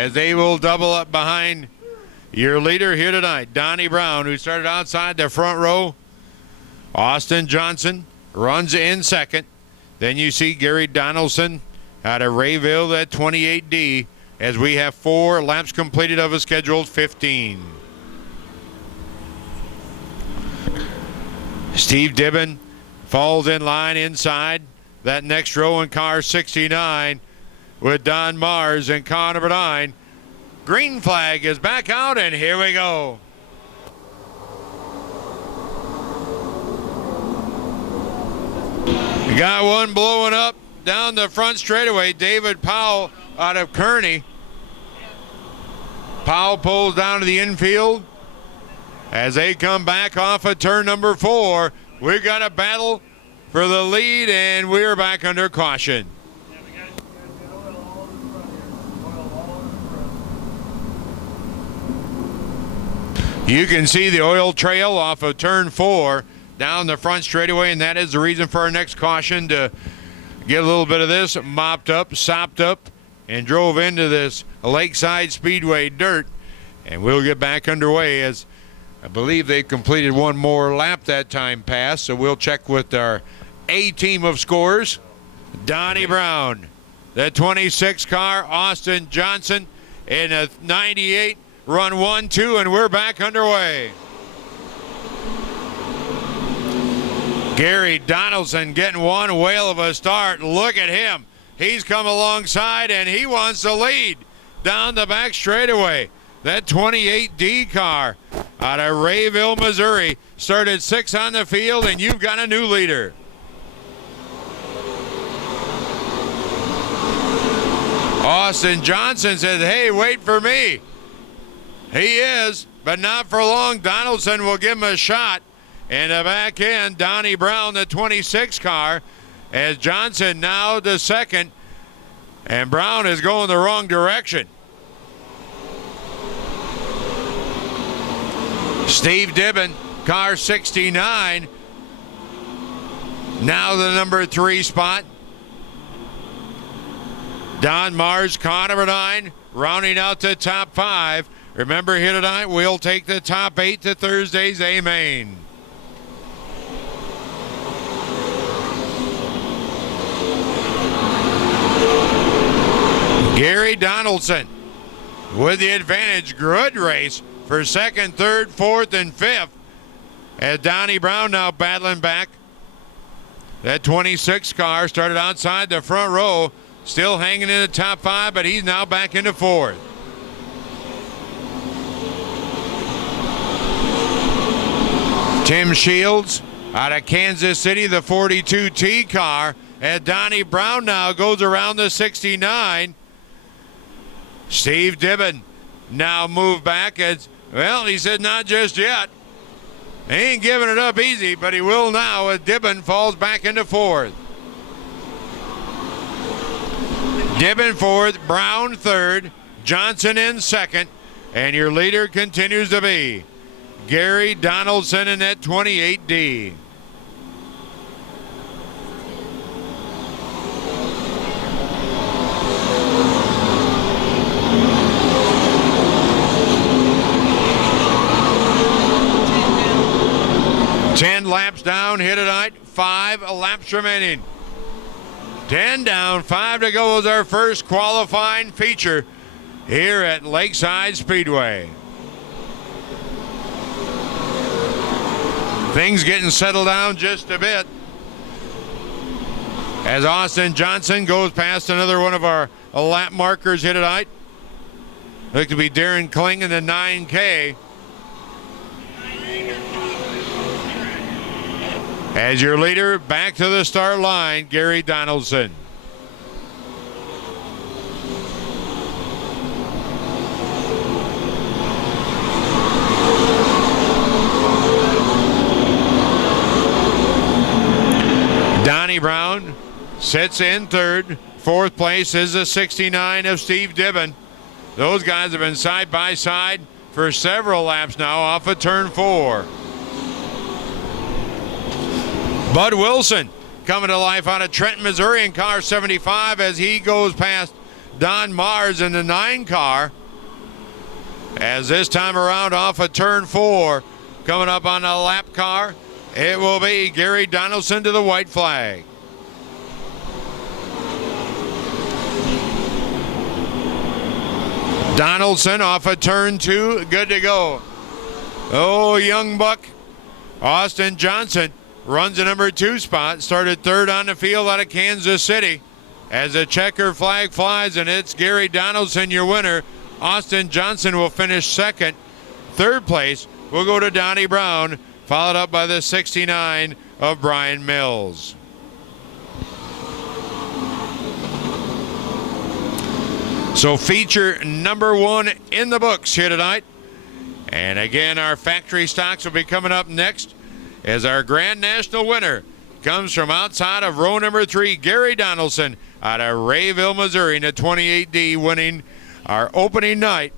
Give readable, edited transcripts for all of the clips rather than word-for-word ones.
as they will double up behind your leader here tonight, Donnie Brown, who started outside the front row. Austin Johnson runs in second. Then you see Gary Donaldson out of Rayville, that 28D, as we have 4 laps completed of a scheduled 15. Steve Dibben falls in line inside that next row in car 69 with Don Mars in car number 9. Green flag is back out, and here we go. You got one blowing up down the front straightaway. David Powell out of Kearney. Powell pulls down to the infield as they come back off of turn number 4. We've got a battle for the lead, and we're back under caution. You can see the oil trail off of turn 4 down the front straightaway, and that is the reason for our next caution, to get a little bit of this mopped up, sopped up, and drove into this Lakeside Speedway dirt. And we'll get back underway, as I believe they completed one more lap that time passed, so we'll check with our A team of scorers. Donnie Brown, the 26 car, Austin Johnson in a 98, run 1-2, and we're back underway. Gary Donaldson getting one whale of a start. Look at him. He's come alongside, and he wants to lead down the back straightaway. That 28D car out of Rayville, Missouri, started 6 on the field, and you've got a new leader. Austin Johnson said, hey, wait for me. He is, but not for long. Donaldson will give him a shot. And the back end, Donnie Brown, the 26 car, as Johnson now the second. And Brown is going the wrong direction. Steve Dibben, car 69, now the number 3 spot. Don Mars, car number 9, rounding out the top 5. Remember, here tonight, we'll take the top 8 to Thursday's A-Main. Gary Donaldson with the advantage. Good race for 2nd, 3rd, 4th, and 5th. As Donnie Brown now battling back. That 26 car started outside the front row, still hanging in the top 5, but he's now back into 4th. Tim Shields out of Kansas City, the 42T car. And Donnie Brown now goes around the 69. Steve Dibben now moved back as, well, he said not just yet. He ain't giving it up easy, but he will now as Dibben falls back into 4th. Dibben 4th, Brown 3rd, Johnson in 2nd, and your leader continues to be Gary Donaldson in that 28D. Laps down here tonight, 5 laps remaining. 10 down, 5 to go is our first qualifying feature here at Lakeside Speedway. Things getting settled down just a bit as Austin Johnson goes past another one of our lap markers here tonight. Look to be Darren Kling in the 9K. As your leader, back to the start line, Gary Donaldson. Donnie Brown sits in 3rd. 4th place is the 69 of Steve Dibben. Those guys have been side by side for several laps now off of turn 4. Bud Wilson coming to life out of Trenton, Missouri in car 75 as he goes past Don Mars in the 9 car. As this time around off of turn 4, coming up on the lap car, it will be Gary Donaldson to the white flag. Donaldson off of turn 2, good to go. Oh, young buck, Austin Johnson runs the number 2 spot, started 3rd on the field out of Kansas City. As the checker flag flies, and it's Gary Donaldson, your winner. Austin Johnson will finish 2nd. 3rd place will go to Donnie Brown, followed up by the 69 of Brian Mills. So feature number 1 in the books here tonight. And again, our factory stocks will be coming up next as our Grand National winner comes from outside of row number 3, Gary Donaldson out of Rayville, Missouri in the 28D, winning our opening night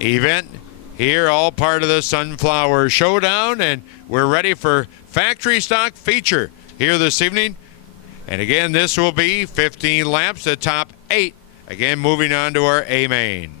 event here, all part of the Sunflower Showdown. And we're ready for factory stock feature here this evening. And again, this will be 15 laps, the top 8. Again, moving on to our A main.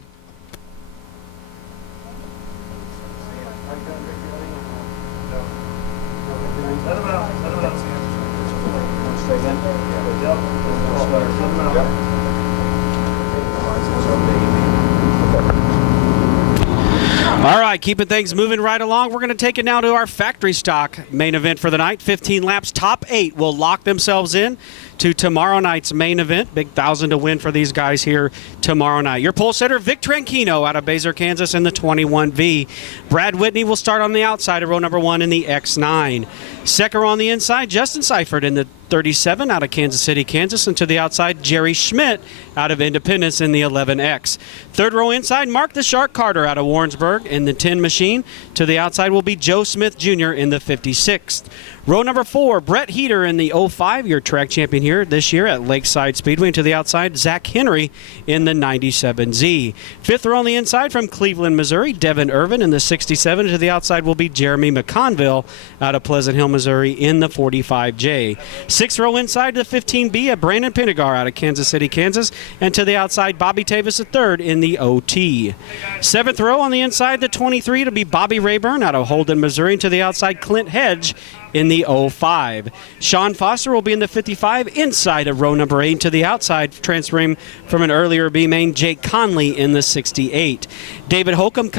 All right, keeping things moving right along. We're going to take it now to our factory stock main event for the night. 15 laps, top 8 will lock themselves in to tomorrow night's main event. Big 1,000 to win for these guys here tomorrow night. Your pole setter, Vic Tranquino out of Baser, Kansas in the 21V. Brad Whitney will start on the outside of row number 1 in the X9. Second row on the inside, Justin Seifert in the 37 out of Kansas City, Kansas. And to the outside, Jerry Schmidt out of Independence in the 11X. Third row inside, Mark the Shark Carter out of Warrensburg in the 10 machine. To the outside will be Joe Smith Jr. in the 56th. Row number 4, Brett Heater in the 05, your track champion here this year at Lakeside Speedway. And to the outside, Zach Henry in the 97Z. Fifth row on the inside from Cleveland, Missouri, Devin Irvin in the 67. To the outside will be Jeremy McConville out of Pleasant Hill, Missouri in the 45J. Sixth row inside the 15B at Brandon Pinnegar out of Kansas City, Kansas. And to the outside, Bobby Tavis III in the OT. Seventh row on the inside, the 23, to be Bobby Rayburn out of Holden, Missouri. And to the outside, Clint Hedge in the 05. Sean Foster will be in the 55 inside of row number 8. To the outside, transferring from an earlier B main, Jake Conley in the 68. David Holcomb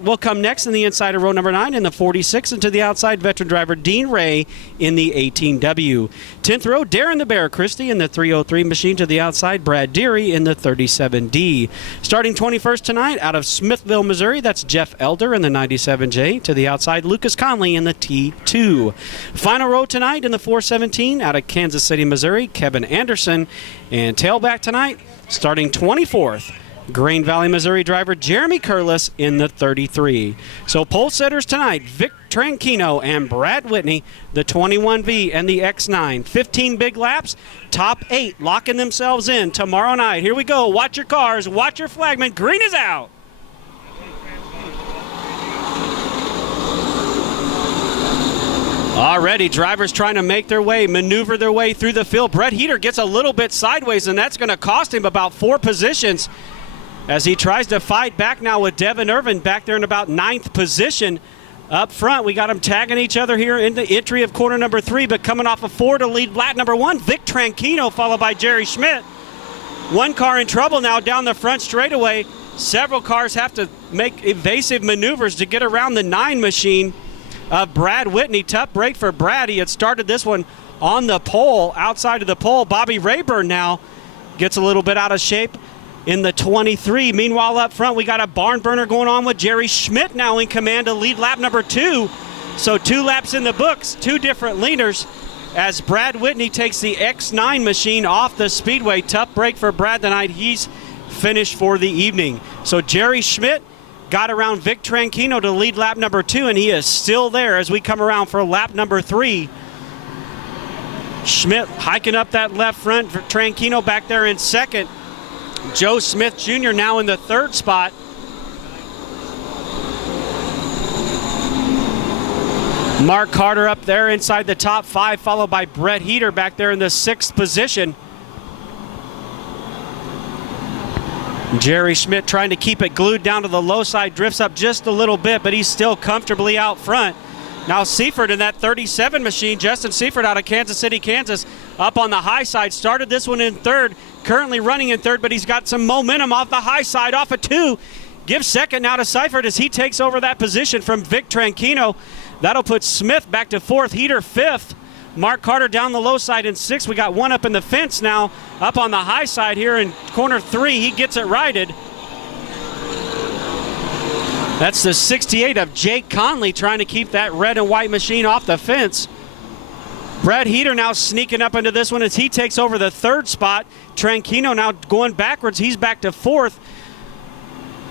will come next in the inside of row number 9 in the 46. And to the outside, veteran driver Dean Ray in the 18W. 10th row, Darren the Bear Christie in the 303 machine. To the outside, Brad Deary in the 37D. Starting 21st tonight out of Smithville, Missouri, that's Jeff Elder in the 97J. To the outside, Lucas Conley in the T2. Final row tonight in the 417 out of Kansas City, Missouri, Kevin Anderson. And tailback tonight, starting 24th, Green Valley, Missouri driver Jeremy Curlis in the 33. So pole setters tonight, Vic Tranquino and Brad Whitney, the 21V and the X9. 15 big laps, top 8 locking themselves in tomorrow night. Here we go. Watch your cars, watch your flagman. Green is out. Already, drivers trying to make their way, maneuver their way through the field. Brett Heater gets a little bit sideways, and that's going to cost him about 4 positions as he tries to fight back now with Devin Irvin back there in about 9th position. Up front, we got them tagging each other here in the entry of corner number 3, but coming off of 4 to lead lap number 1, Vic Tranquino, followed by Jerry Schmidt. One car in trouble now down the front straightaway. Several cars have to make evasive maneuvers to get around the 9 machine of Brad Whitney. Tough break for Brad. He had started this one on the pole, outside of the pole. Bobby Rayburn now gets a little bit out of shape in the 23. Meanwhile, up front, we got a barn burner going on with Jerry Schmidt now in command to lead lap number 2. So 2 laps in the books, 2 different leaders as Brad Whitney takes the X9 machine off the speedway. Tough break for Brad tonight. He's finished for the evening. So Jerry Schmidt got around Vic Tranquino to lead lap number 2, and he is still there as we come around for lap number 3. Schmidt hiking up that left front for Tranquino back there in second. Joe Smith Jr. now in the 3rd spot. Mark Carter up there inside the top 5, followed by Brett Heater back there in the 6th position. Jerry Schmidt trying to keep it glued down to the low side, drifts up just a little bit, but he's still comfortably out front. Now Seifert in that 37 machine, Justin Seifert out of Kansas City, Kansas, up on the high side, started this one in third, currently running in third, but he's got some momentum off the high side, off of 2. Gives second now to Seifert as he takes over that position from Vic Tranquino. That'll put Smith back to 4th, Heater 5th. Mark Carter down the low side in 6th. We got one up in the fence now, up on the high side here in corner 3. He gets it righted. That's the 68 of Jake Conley trying to keep that red and white machine off the fence. Brad Heater now sneaking up into this one as he takes over the 3rd spot. Tranquino now going backwards. He's back to 4th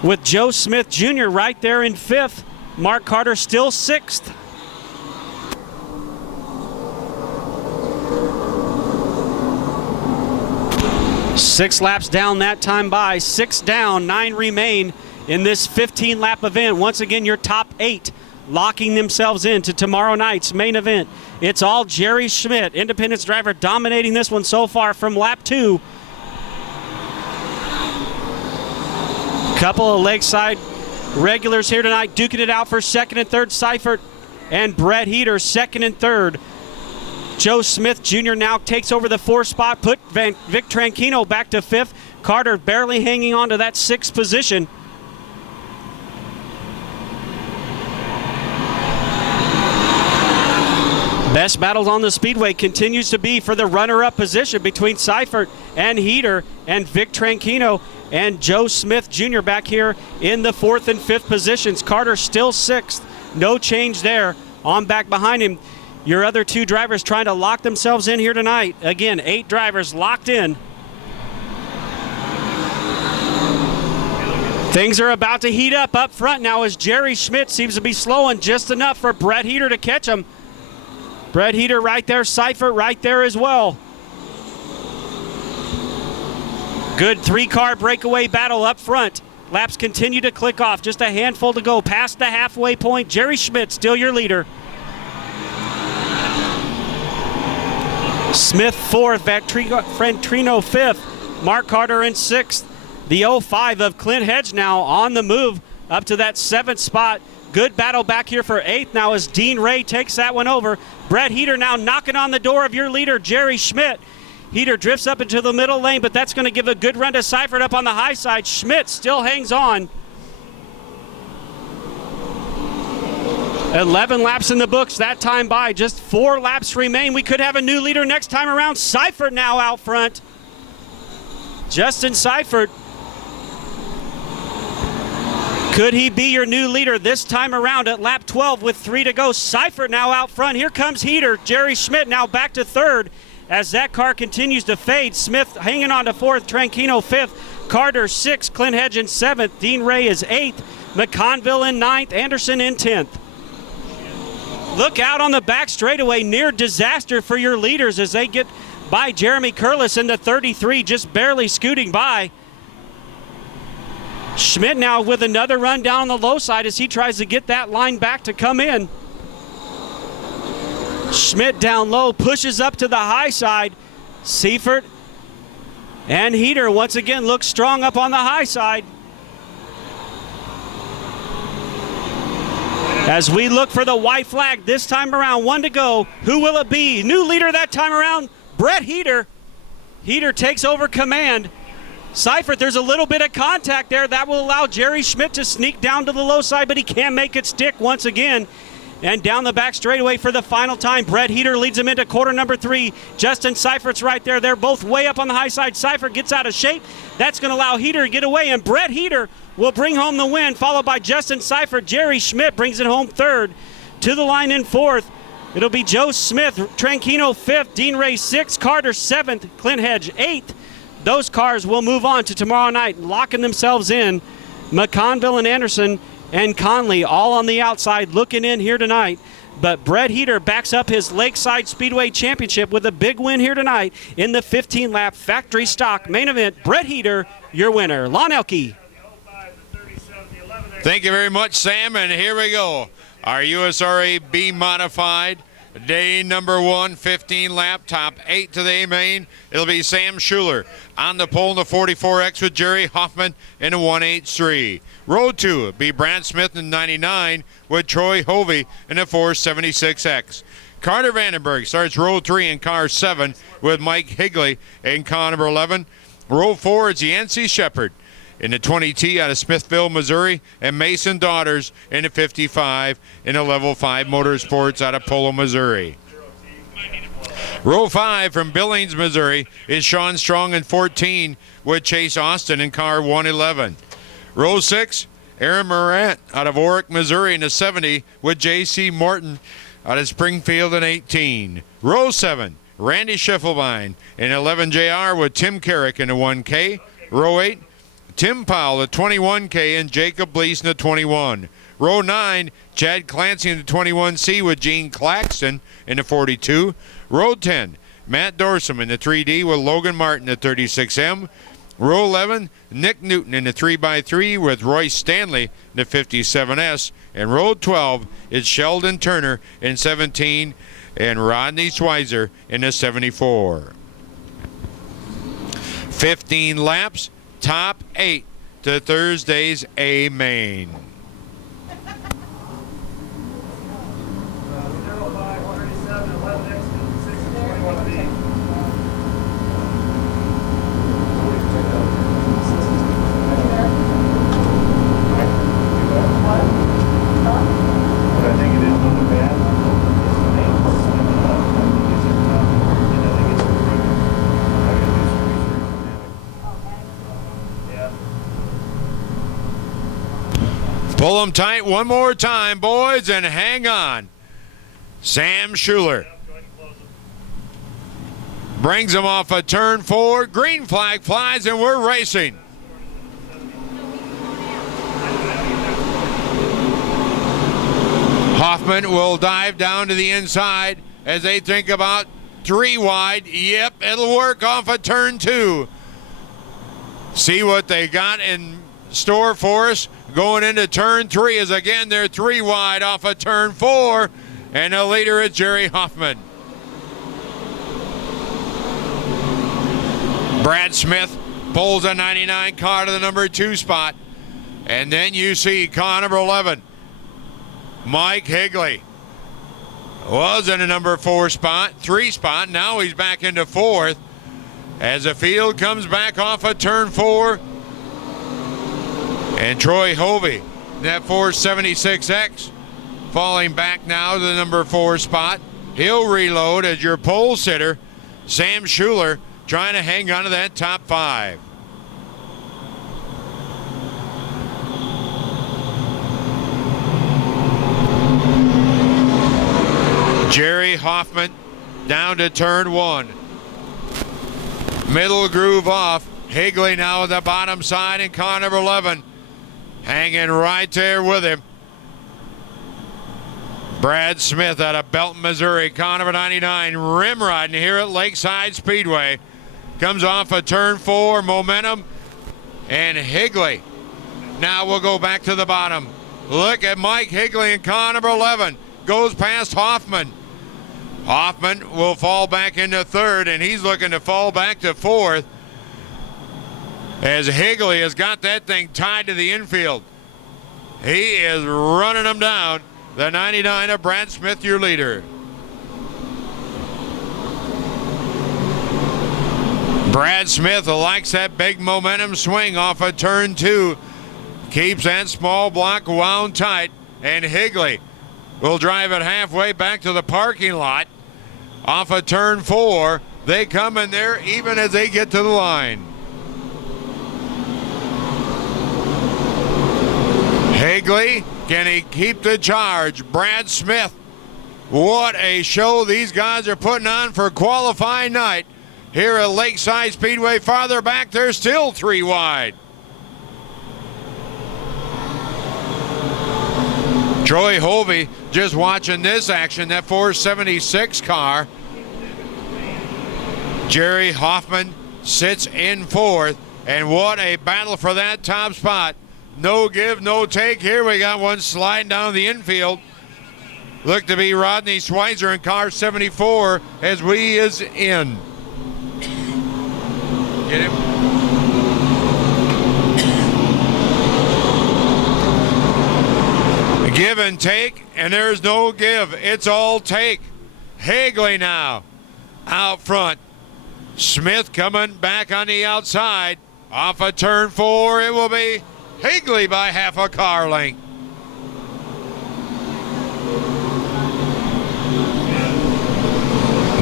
with Joe Smith Jr. right there in 5th. Mark Carter still 6th. Six laps down that time by. 6 down, 9 remain in this 15-lap event. Once again, your top 8 locking themselves into tomorrow night's main event. It's all Jerry Schmidt, Independence driver, dominating this one so far from lap 2. Couple of Lakeside regulars here tonight duking it out for 2nd and 3rd. Seifert and Brett Heater 2nd and 3rd. Joe Smith Jr. now takes over the 4th spot, put Vic Tranquino back to 5th. Carter barely hanging on to that 6th position. Best battles on the speedway continues to be for the runner-up position between Seifert and Heater and Vic Tranquino and Joe Smith Jr. back here in the 4th and 5th positions. Carter still 6th. No change there. On back behind him, your other 2 drivers trying to lock themselves in here tonight. Again, 8 drivers locked in. Things are about to heat up front now as Jerry Schmidt seems to be slowing just enough for Brett Heater to catch him. Brett Heater right there, Seifert right there as well. Good 3-car breakaway battle up front. Laps continue to click off. Just a handful to go past the halfway point. Jerry Schmidt still your leader. Smith 4th, Trino 5th, Mark Carter in 6th. The 05 of Clint Hedge now on the move up to that 7th spot. Good battle back here for 8th now as Dean Ray takes that one over. Brett Heater now knocking on the door of your leader, Jerry Schmidt. Heater drifts up into the middle lane, but that's going to give a good run to Seifert up on the high side. Schmidt still hangs on. 11 laps in the books that time by. Just 4 laps remain. We could have a new leader next time around. Seifert now out front. Justin Seifert. Could he be your new leader this time around at lap 12 with 3 to go? Seifert now out front. Here comes Heater. Jerry Schmidt now back to 3rd as that car continues to fade. Smith hanging on to 4th. Tranquino 5th. Carter 6th. Clint Hedge in 7th. Dean Ray is 8th. McConville in 9th. Anderson in 10th. Look out on the back straightaway. Near disaster for your leaders as they get by Jeremy Curlis in the 33, just barely scooting by. Schmidt now with another run down the low side as he tries to get that line back to come in. Schmidt down low, pushes up to the high side. Seifert and Heater once again look strong up on the high side. As we look for the white flag this time around, 1 to go. Who will it be? New leader that time around, Brett Heater. Heater takes over command. Seifert, there's a little bit of contact there. That will allow Jerry Schmidt to sneak down to the low side, but he can't make it stick once again. And down the back straightaway for the final time. Brett Heater leads him into quarter number 3. Justin Seifert's right there. They're both way up on the high side. Seifert gets out of shape. That's going to allow Heater to get away, and Brett Heater will bring home the win, followed by Justin Seifert. Jerry Schmidt brings it home 3rd. To the line in 4th. It'll be Joe Smith, Tranquino 5th, Dean Ray 6th, Carter 7th, Clint Hedge 8th. Those cars will move on to tomorrow night, locking themselves in. McConville and Anderson and Conley all on the outside looking in here tonight. But Brett Heater backs up his Lakeside Speedway Championship with a big win here tonight in the 15-lap factory stock main event. Brett Heater, your winner. Lon Elke. Thank you very much, Sam, and here we go. Our USRA B modified Day number 1, 15 lap, top 8 to the A main. It'll be Sam Schuler on the pole in the 44X with Jerry Hoffman in a 183. Row 2 will be Brad Smith in 99 with Troy Hovey in a 476X. Carter Vandenberg starts row 3 in car 7 with Mike Higley in car number 11. Row 4 is Yancey Shepard in the 20T out of Smithville, Missouri, and Mason Daughters in the 55 in the Level 5 Motorsports out of Polo, Missouri. Row 5 from Billings, Missouri is Sean Strong in 14 with Chase Austin in car 111. Row 6, Aaron Morant out of Warwick, Missouri in the 70 with J.C. Morton out of Springfield in 18. Row 7, Randy Schiffelbein in 11 JR with Tim Carrick in the 1K. Row 8, Tim Powell at 21K and Jacob Bleason at 21. Row 9, Chad Clancy in the 21C with Gene Claxton in the 42. Row 10, Matt Dorsum in the 3D with Logan Martin at 36M. Row 11, Nick Newton in the 3x3 with Royce Stanley in the 57S. And row 12 is Sheldon Turner in 17 and Rodney Schweizer in the 74. 15 laps. Top 8 to Thursday's A main. Pull them tight one more time, boys, and hang on. Sam Schuler brings them off a turn 4. Green flag flies, and we're racing. Hoffman will dive down to the inside as they think about 3 wide. Yep, it'll work off a turn 2. See what they got in store for us. Going into turn 3 is again they're 3 wide off of turn 4, and the leader is Jerry Hoffman. Brad Smith pulls a 99 car to the number 2 spot, and then you see car number 11, Mike Higley, was in the number 4 spot, 3 spot. Now he's back into 4th as the field comes back off of turn 4. And Troy Hovey, that 476X, falling back now to the number 4 spot. He'll reload as your pole sitter. Sam Schuler trying to hang on to that top 5. Jerry Hoffman down to turn 1. Middle groove off. Higley now at the bottom side in car number 11. Hanging right there with him. Brad Smith out of Belton, Missouri, car number 99, rim riding here at Lakeside Speedway. Comes off a turn 4, momentum, and Higley. Now we'll go back to the bottom. Look at Mike Higley in car number 11. Goes past Hoffman. Hoffman will fall back into 3rd, and he's looking to fall back to 4th. As Higley has got that thing tied to the infield. He is running them down. The 99 of Brad Smith, your leader. Brad Smith likes that big momentum swing off of turn 2. Keeps that small block wound tight. And Higley will drive it halfway back to the parking lot. Off of turn 4. They come in there even as they get to the line. Higley, can he keep the charge? Brad Smith, what a show these guys are putting on for qualifying night here at Lakeside Speedway. Farther back, they're still 3 wide. Troy Hovey just watching this action, that 476 car. Jerry Hoffman sits in 4th, and what a battle for that top spot. No give, no take. Here we got one sliding down the infield. Look to be Rodney Schweitzer in car 74 as we is in. Get him. Give and take, and there's no give. It's all take. Higley now out front. Smith coming back on the outside. Off of turn 4, it will be Higley by half a car length.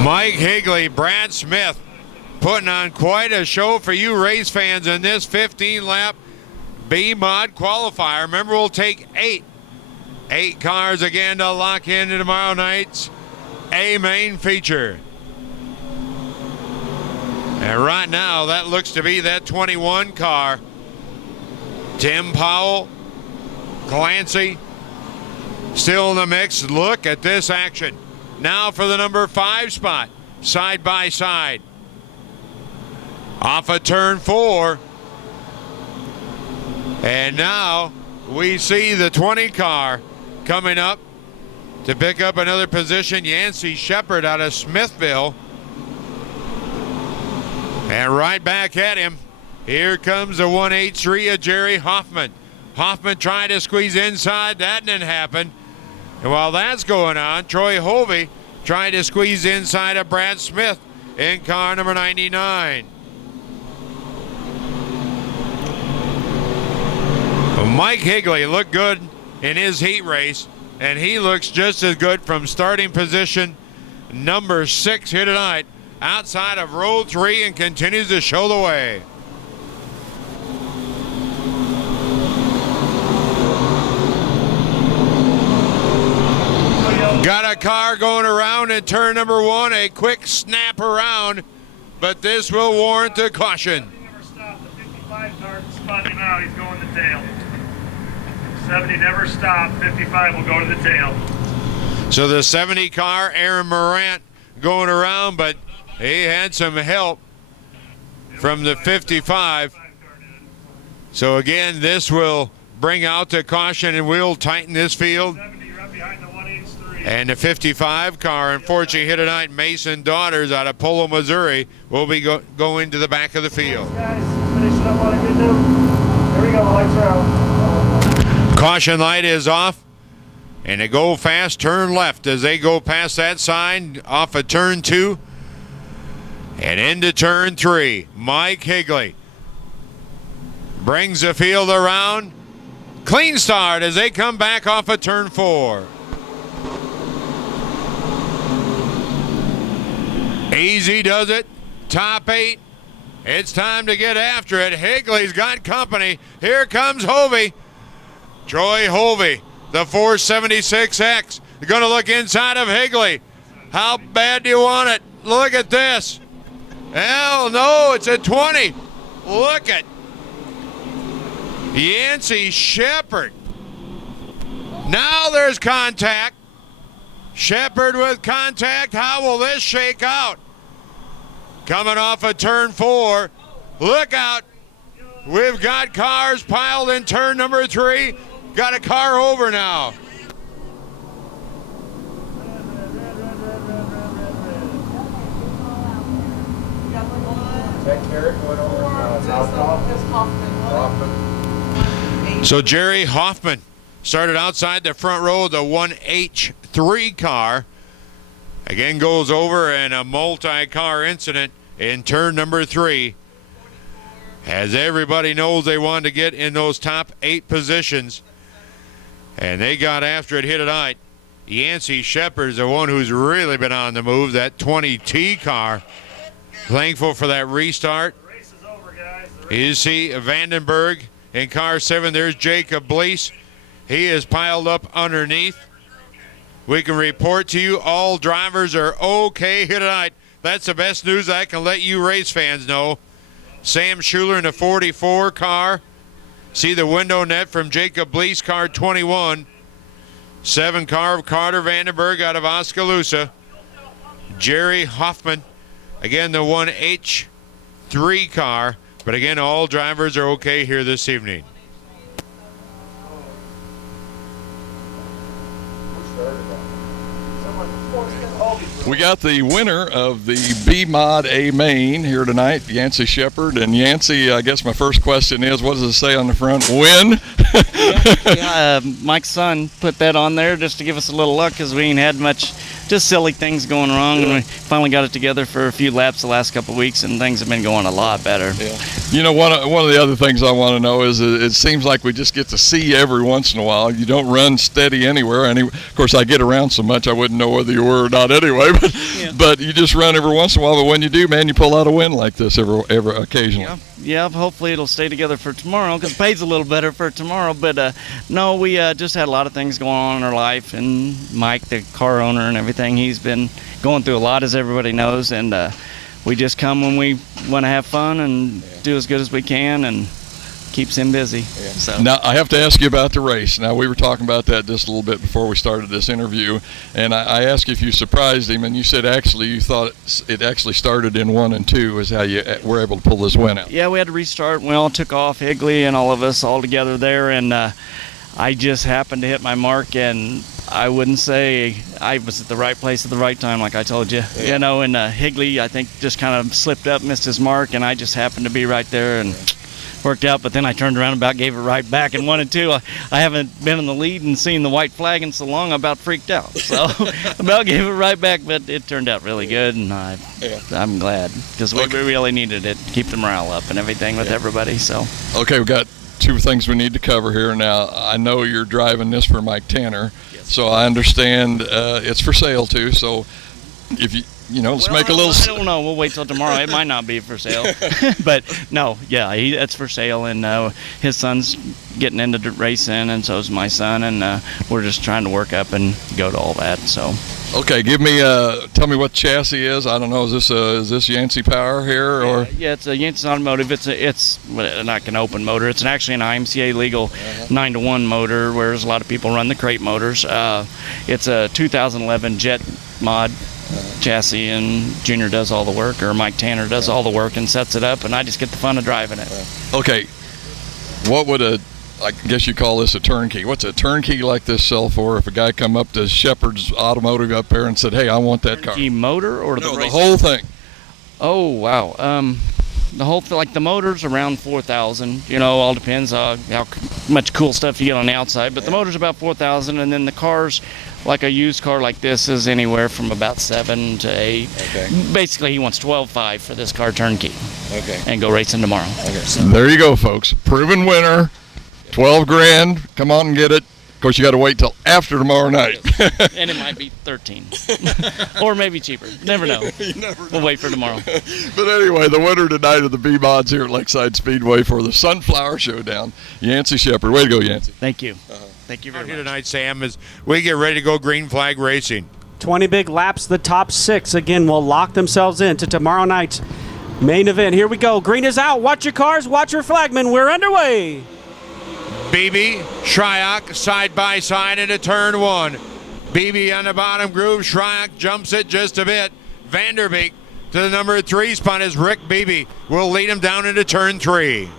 Mike Higley, Brad Smith putting on quite a show for you race fans in this 15-lap B-Mod qualifier. Remember, we'll take 8 cars again to lock into tomorrow night's A main feature. And right now, that looks to be that 21 car. Tim Powell, Clancy, still in the mix. Look at this action. Now for the number 5 spot, side by side. Off of turn 4. And now we see the 20 car coming up to pick up another position. Yancey Shepard out of Smithville. And right back at him, here comes the 183 of Jerry Hoffman. Hoffman trying to squeeze inside. That didn't happen. And while that's going on, Troy Hovey trying to squeeze inside of Brad Smith in car number 99. Mike Higley looked good in his heat race, and he looks just as good from starting position number 6 here tonight outside of row 3 and continues to show the way. Got a car going around in turn number 1, a quick snap around, but this will warrant a caution. He never stopped. The 55 car spun him out. He's going to tail. 70 never stopped. 55 will go to the tail. So the 70 car, Aaron Morant, going around, but he had some help from the 55. So again, this will bring out the caution and we'll tighten this field. 70 right behind the 183. And the 55 car, unfortunately, here tonight, Mason Daughters out of Polo, Missouri, will be going to the back of the field. Guys, finishing up on a good note. Here we go, lights are out. Caution light is off, and they go fast, turn left as they go past that sign off of turn 2 and into turn 3. Mike Higley brings the field around. Clean start as they come back off of turn 4. Easy does it. Top 8. It's time to get after it. Higley's got company. Here comes Hovey. Troy Hovey, the 476X. You're going to look inside of Higley. How bad do you want it? Look at this. Hell no, it's a 20. Look at Yancey Shepard. Now there's contact. Shepard with contact. How will this shake out? Coming off of turn 4. Look out. We've got cars piled in turn number 3. Got a car over now. So Jerry Hoffman started outside the front row of the 1H3 car. Again goes over in a multi-car incident in turn number 3. As everybody knows, they wanted to get in those top 8 positions. And they got after it here tonight. Yancey Shepard is the one who's really been on the move, that 20T car. Thankful for that restart. The race is over, guys. You see Vandenberg in car 7. There's Jacob Bleese. He is piled up underneath. We can report to you all drivers are okay here tonight. That's the best news I can let you race fans know. Sam Schuler in the 44 car. See the window net from Jacob Bleese, car 21. 7 car of Carter Vandenberg out of Oskaloosa. Jerry Hoffman, again the 1H3 car. But again, all drivers are okay here this evening. We got the winner of the B-Mod A Main here tonight, Yancey Shepard. And Yancey, I guess my first question is, what does it say on the front? Win? Mike's son put that on there just to give us a little luck because we ain't had much, just silly things going wrong. And we finally got it together for a few laps the last couple of weeks, and things have been going a lot better. Yeah. You know, one of the other things I want to know is it seems like we just get to see you every once in a while. You don't run steady anywhere. Of course, I get around so much I wouldn't know whether you were or not anyway. But you just run every once in a while. But when you do, man, you pull out a win like this every occasionally. Yeah, hopefully it'll stay together for tomorrow because it pays a little better for tomorrow. But no, we just had a lot of things going on in our life. And Mike, the car owner and everything, he's been going through a lot, as everybody knows. And we just come when we want to have fun and do as good as we can, and keeps him busy. Yeah. So now I have to ask you about the race. Now, we were talking about that just a little bit before we started this interview, and I asked you if you surprised him, and you said actually you thought it actually started in 1 and 2 is how you were able to pull this win out. Yeah, we had to restart. We all took off, Higley and all of us all together there, and I just happened to hit my mark, and I wouldn't say I was at the right place at the right time, like I told you. Yeah. You know, and Higley, I think, just kind of slipped up, missed his mark, and I just happened to be right there and worked out. But then I turned around and about gave it right back in 1 and 2. I haven't been in the lead and seen the white flag in so long, I about freaked out. So about gave it right back, but it turned out really good, and I'm glad because we really needed it to keep the morale up and everything with everybody. So okay, we got 2 things we need to cover here. Now, I know you're driving this for Mike Tanner, so I understand it's for sale too. So if let's make a little. I don't know. We'll wait till tomorrow. It might not be for sale, but no, it's for sale, and his son's getting into racing, and so is my son, and we're just trying to work up and go to all that. So. Okay, tell me what chassis is. I don't know. Is this Yancey Power here or? Yeah, it's a Yancey Automotive. It's not an open motor. It's actually an IMCA legal 9-to-1 motor, whereas a lot of people run the crate motors. It's a 2011 Jet Mod chassis, and Junior does all the work, or Mike Tanner does all the work and sets it up, and I just get the fun of driving it. Okay, what would I guess you call this a turnkey. What's a turnkey like this sell for if a guy come up to Shepard's Automotive up there and said, hey, I want that car? Turnkey motor or the whole thing? Oh, wow. The whole thing, like the motor's around $4,000. All depends how much cool stuff you get on the outside. But the motor's about $4,000, and then the cars, like a used car like this, is anywhere from about $7,000 to $8,000. Okay. Basically, he wants $12,500 for this car turnkey. Okay. And go racing tomorrow. Okay. So there you go, folks. Proven winner. $12,000. Come on and get it. Of course, you got to wait till after tomorrow night. And it might be $13,000, or maybe cheaper. Never know. We'll wait for tomorrow. But anyway, the winner tonight of the B-Mods here at Lakeside Speedway for the Sunflower Showdown, Yancey Shepard. Way to go, Yancey. Thank you. Thank you very much. Here tonight, Sam, as we get ready to go green flag racing. 20 big laps. The top 6 again will lock themselves into tomorrow night's main event. Here we go. Green is out. Watch your cars. Watch your flagman. We're underway. Beebe, Shryock side by side into turn 1. Beebe on the bottom groove. Shryock jumps it just a bit. Vanderbeek to the number 3 spot as Rick Beebe will lead him down into turn 3.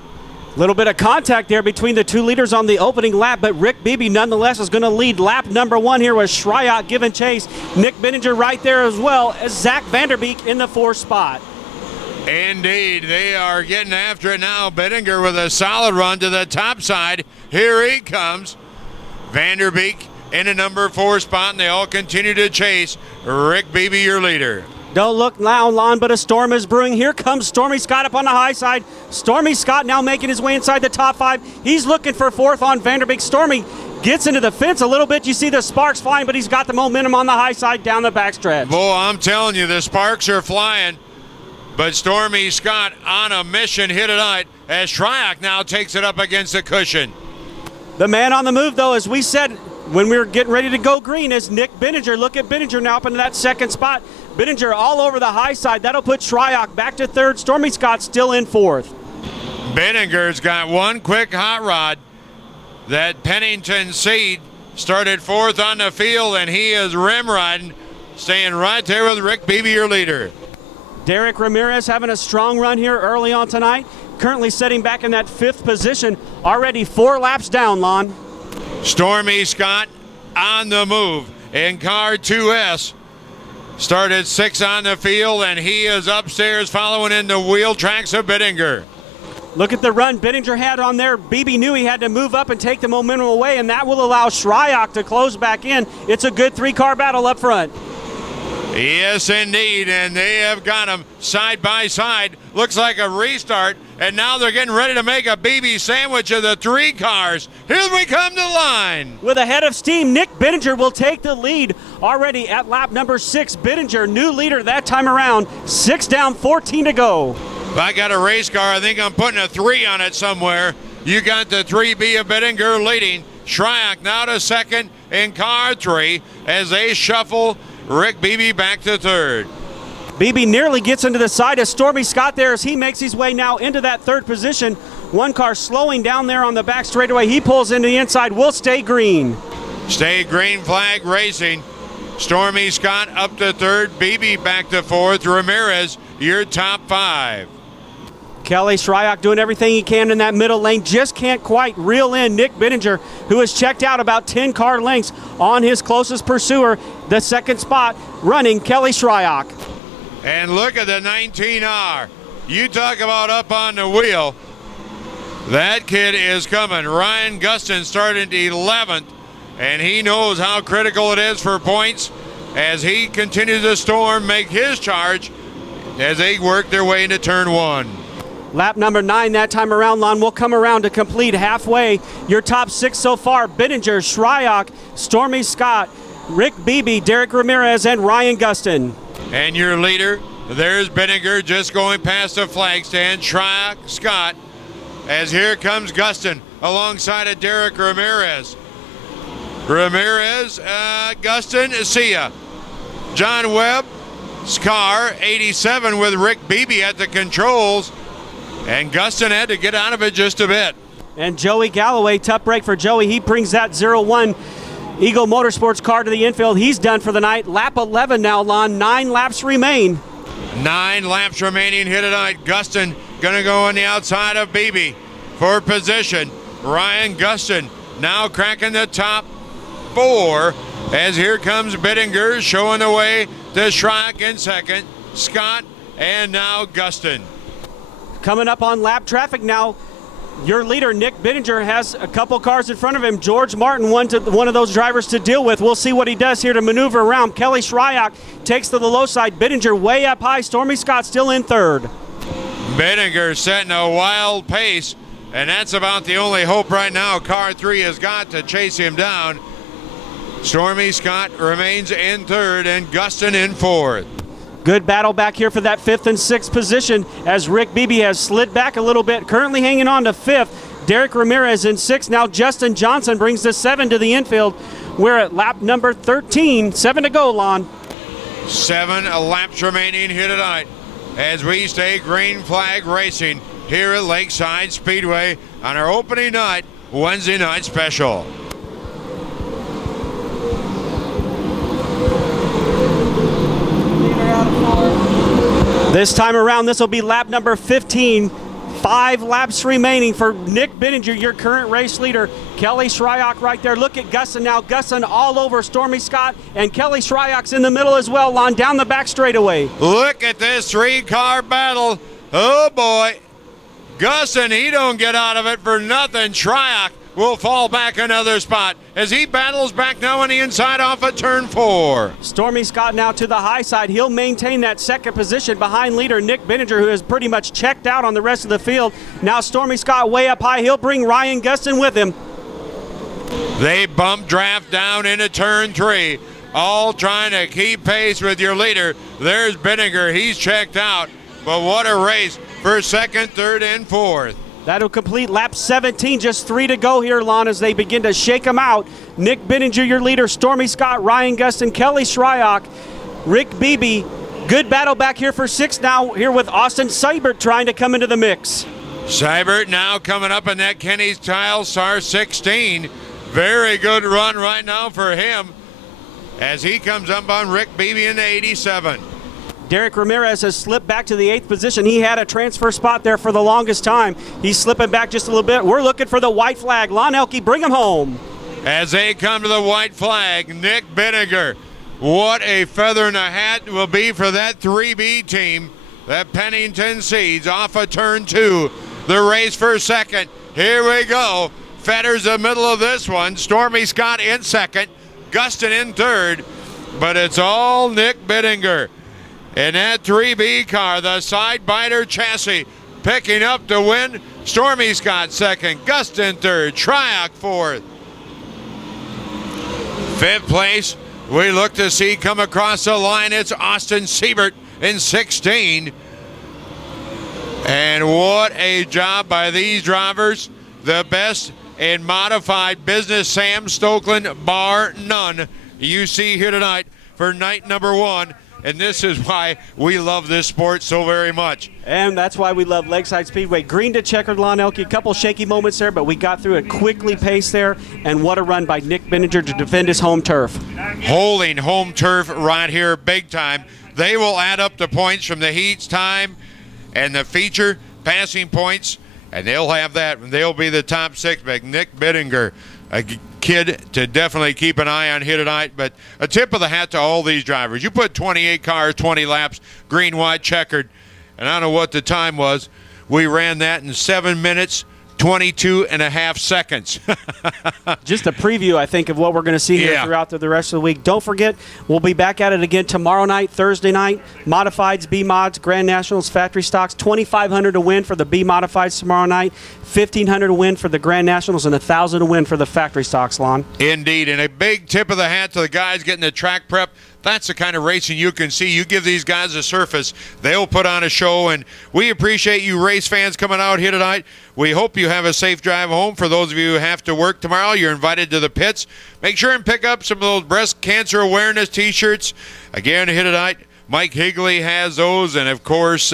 Little bit of contact there between the 2 leaders on the opening lap, but Rick Beebe nonetheless is going to lead lap number 1 here with Shryock giving chase. Nick Benninger right there as well as Zach Vanderbeek in the 4th spot. Indeed, they are getting after it now. Benninger with a solid run to the top side. Here he comes. Vanderbeek in a number 4 spot, and they all continue to chase. Rick Beebe, your leader. Don't look now, Lon, but a storm is brewing. Here comes Stormy Scott up on the high side. Stormy Scott now making his way inside the top 5. He's looking for 4th on Vanderbeek. Stormy gets into the fence a little bit. You see the sparks flying, but he's got the momentum on the high side down the backstretch. Boy, I'm telling you, the sparks are flying. But Stormy Scott on a mission here tonight as Shryock now takes it up against the cushion. The man on the move, though, as we said when we were getting ready to go green, is Nick Benninger. Look at Benninger now up into that 2nd spot. Benninger all over the high side. That'll put Shryock back to 3rd. Stormy Scott still in 4th. Benninger's got one quick hot rod. That Pennington Seed started 4th on the field, and he is rim riding, staying right there with Rick Beebe, your leader. Derek Ramirez having a strong run here early on tonight. Currently sitting back in that 5th position. Already 4 laps down, Lon. Stormy Scott on the move in car 2S. started 6 on the field, and he is upstairs following in the wheel tracks of Bittinger. Look at the run Bittinger had on there. Beebe knew he had to move up and take the momentum away, and that will allow Shryock to close back in. It's a good 3-car battle up front. Yes, indeed, and they have got them side by side. Looks like a restart, and now they're getting ready to make a BB sandwich of the 3 cars. Here we come to line. With a head of steam, Nick Bittinger will take the lead already at lap number 6. Bittinger, new leader that time around. 6 down, 14 to go. If I got a race car, I think I'm putting a 3 on it somewhere. You got the 3B of Bittinger leading. Shryock now to second in car 3 as they shuffle Rick Beebe back to third. Beebe nearly gets into the side of Stormy Scott there as he makes his way now into that third position. One car slowing down there on the back straightaway. He pulls into the inside. Will stay green. Stay green flag racing. Stormy Scott up to third. Beebe back to fourth. Ramirez, your top 5. Kelly Shryock doing everything he can in that middle lane. Just can't quite reel in Nick Bittinger, who has checked out about 10 car lengths on his closest pursuer. The second spot running Kelly Shryock. And look at the 19R. You talk about up on the wheel. That kid is coming. Ryan Gustin started 11th, and he knows how critical it is for points as he continues to storm, make his charge as they work their way into turn 1. Lap number 9 that time around, Lon, will come around to complete halfway. Your top 6 so far: Bittinger, Shryock, Stormy Scott, Rick Beebe, Derek Ramirez, and Ryan Gustin. And your leader, there's Bittinger just going past the flag stand. Shryock, Scott, as here comes Gustin alongside of Derek Ramirez. Ramirez, Gustin, see ya. John Webb, Scar, 87 with Rick Beebe at the controls. And Gustin had to get out of it just a bit. And Joey Galloway, tough break for Joey. He brings that 0-1 Eagle Motorsports car to the infield. He's done for the night. Lap 11 now, Lon. 9 laps remain. 9 laps remaining here tonight. Gustin going to go on the outside of Beebe for position. Ryan Gustin now cracking the top 4 as here comes Bittinger showing the way to Shryock in second. Scott and now Gustin. Coming up on lap traffic now, your leader, Nick Bittinger, has a couple cars in front of him. George Martin, one of those drivers to deal with. We'll see what he does here to maneuver around. Kelly Shryock takes to the low side. Bittinger way up high. Stormy Scott still in third. Bittinger setting a wild pace, and that's about the only hope right now car 3 has got to chase him down. Stormy Scott remains in third and Gustin in fourth. Good battle back here for that 5th and 6th position as Rick Beebe has slid back a little bit, currently hanging on to 5th. Derek Ramirez in 6th. Now Justin Johnson brings the 7 to the infield. We're at lap number 13. 7 to go, Lon. 7 laps remaining here tonight as we stay green flag racing here at Lakeside Speedway on our opening night, Wednesday night special. This time around, this will be lap number 15. 5 laps remaining for Nick Bittinger, your current race leader. Kelly Shryock right there. Look at Gustin now. Gustin all over Stormy Scott, and Kelly Shryock's in the middle as well, on down the back straightaway. Look at this 3-car battle. Oh boy. Gustin, he don't get out of it for nothing. Shryock will fall back another spot as he battles back now on the inside off of turn 4. Stormy Scott now to the high side. He'll maintain that second position behind leader Nick Bittinger, who has pretty much checked out on the rest of the field. Now Stormy Scott way up high. He'll bring Ryan Gustin with him. They bump draft down into turn 3, all trying to keep pace with your leader. There's Bittinger. He's checked out, but what a race for second, third, and fourth. That'll complete lap 17. Just 3 to go here, Lon, as they begin to shake them out. Nick Bittinger, your leader. Stormy Scott, Ryan Gustin, Kelly Shryock, Rick Beebe. Good battle back here for 6 now, here with Austin Seibert trying to come into the mix. Seibert now coming up in that Kenny's Tile Star 16. Very good run right now for him as he comes up on Rick Beebe in the 87. Derek Ramirez has slipped back to the 8th position. He had a transfer spot there for the longest time. He's slipping back just a little bit. We're looking for the white flag. Lon Elke, bring him home. As they come to the white flag, Nick Bittinger what a feather in the hat will be for that 3B team. That Pennington Seeds off of turn 2. The race for second. Here we go. Fetter's the middle of this one. Stormy Scott in second. Gustin in third. But it's all Nick Bittinger. In that 3B car, the side biter chassis picking up the win. Stormy Scott second. Gustin third. Triac fourth. Fifth place, we look to see come across the line. It's Austin Siebert in 16. And what a job by these drivers. The best in modified business, Sam Stokeland, bar none. You see here tonight for night number 1. And this is why we love this sport so very much. And that's why we love Lakeside Speedway. Green to checkered lawn, Elke. A couple shaky moments there, but we got through it quickly paced there. And what a run by Nick Bittinger to defend his home turf. Holding home turf right here big time. They will add up the points from the heats time and the feature passing points, and they'll have that. They'll be the top 6. But Nick Bittinger, a kid to definitely keep an eye on here tonight. But a tip of the hat to all these drivers. You put 28 cars, 20 laps, green, white, checkered, and I don't know what the time was. We ran that in 7 minutes, 22 and a half seconds. Just a preview, I think, of what we're going to see here throughout the rest of the week. Don't forget, we'll be back at it again tomorrow night, Thursday night. Modifieds, B-Mods, Grand Nationals, Factory Stocks. $2,500 to win for the B-Modifieds tomorrow night. $1,500 to win for the Grand Nationals, and $1,000 to win for the Factory Stocks, Lon. Indeed, and a big tip of the hat to the guys getting the track prep. That's the kind of racing you can see. You give these guys a surface, they'll put on a show, and we appreciate you race fans coming out here tonight. We hope you have a safe drive home. For those of you who have to work tomorrow, you're invited to the pits. Make sure and pick up some of those breast cancer awareness T-shirts. Again, here tonight, Mike Higley has those, and of course,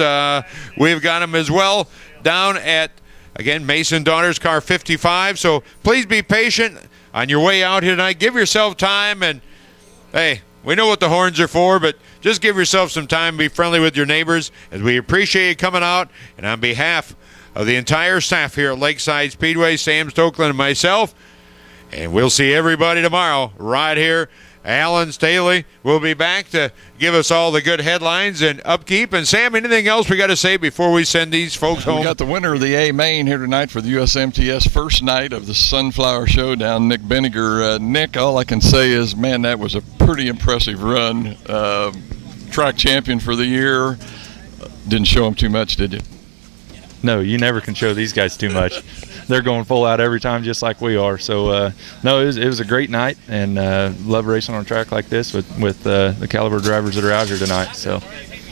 we've got them as well down at, again, Mason Daughters Car 55. So please be patient on your way out here tonight. Give yourself time, and hey, we know what the horns are for, but just give yourself some time. Be friendly with your neighbors, as we appreciate you coming out. And on behalf of the entire staff here at Lakeside Speedway, Sam Stokeland and myself, and we'll see everybody tomorrow right here. Alan Staley will be back to give us all the good headlines and upkeep. And Sam, anything else we got to say before we send these folks home? We got the winner of the A main here tonight for the USMTS first night of the Sunflower Showdown, Nick Bittinger. Nick, all I can say is, man, that was a pretty impressive run. Track champion for the year. Didn't show him too much, did you? No, you never can show these guys too much. They're going full out every time, just like we are. So, no, it was a great night, and love racing on a track like this with the caliber drivers that are out here tonight. So,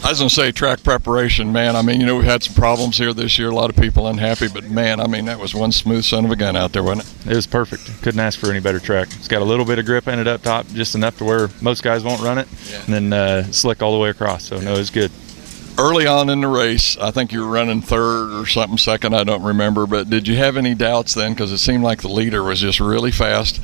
I was going to say track preparation, man. I mean, you know, we've had some problems here this year. A lot of people unhappy, but, man, I mean, that was one smooth son of a gun out there, wasn't it? It was perfect. Couldn't ask for any better track. It's got a little bit of grip in it up top, just enough to where most guys won't run it, and then slick all the way across. So, no, it was good. Early on in the race, I think you were running third or something, second, I don't remember, but did you have any doubts then? Because it seemed like the leader was just really fast.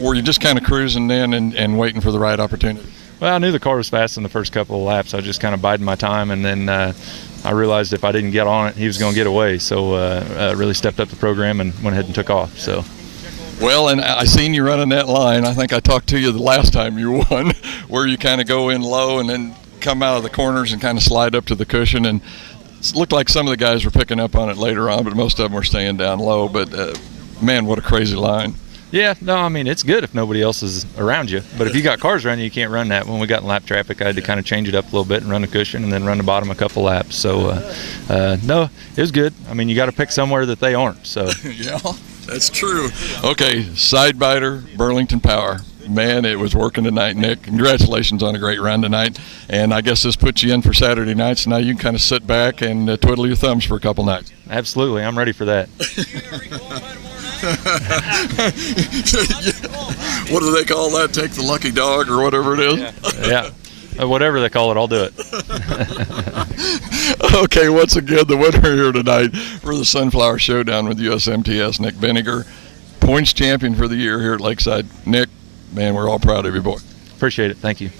Were you just kind of cruising in and waiting for the right opportunity? Well, I knew the car was fast in the first couple of laps. I was just kind of biding my time, and then I realized if I didn't get on it, he was going to get away. So I really stepped up the program and went ahead and took off. So. Well, and I seen you running that line. I think I talked to you the last time you won, where you kind of go in low and then come out of the corners and kind of slide up to the cushion, and it looked like some of the guys were picking up on it later on, but most of them were staying down low. But man, what a crazy line. Yeah, no, I mean, it's good if nobody else is around you, but if you got cars around you, you can't run that. When we got in lap traffic, I had to kind of change it up a little bit and run the cushion and then run the bottom a couple laps. So no, it was good. I mean, you got to pick somewhere that they aren't. So yeah, that's true. Okay, side biter, Burlington Power. Man, it was working tonight, Nick. Congratulations on a great run tonight. And I guess this puts you in for Saturday night, so now you can kind of sit back and twiddle your thumbs for a couple nights. Absolutely. I'm ready for that. What do they call that? Take the lucky dog or whatever it is? Yeah. Whatever they call it, I'll do it. Okay, once again, the winner here tonight for the Sunflower Showdown with USMTS, Nick Bittinger, points champion for the year here at Lakeside. Nick, man, we're all proud of you, boy. Appreciate it. Thank you.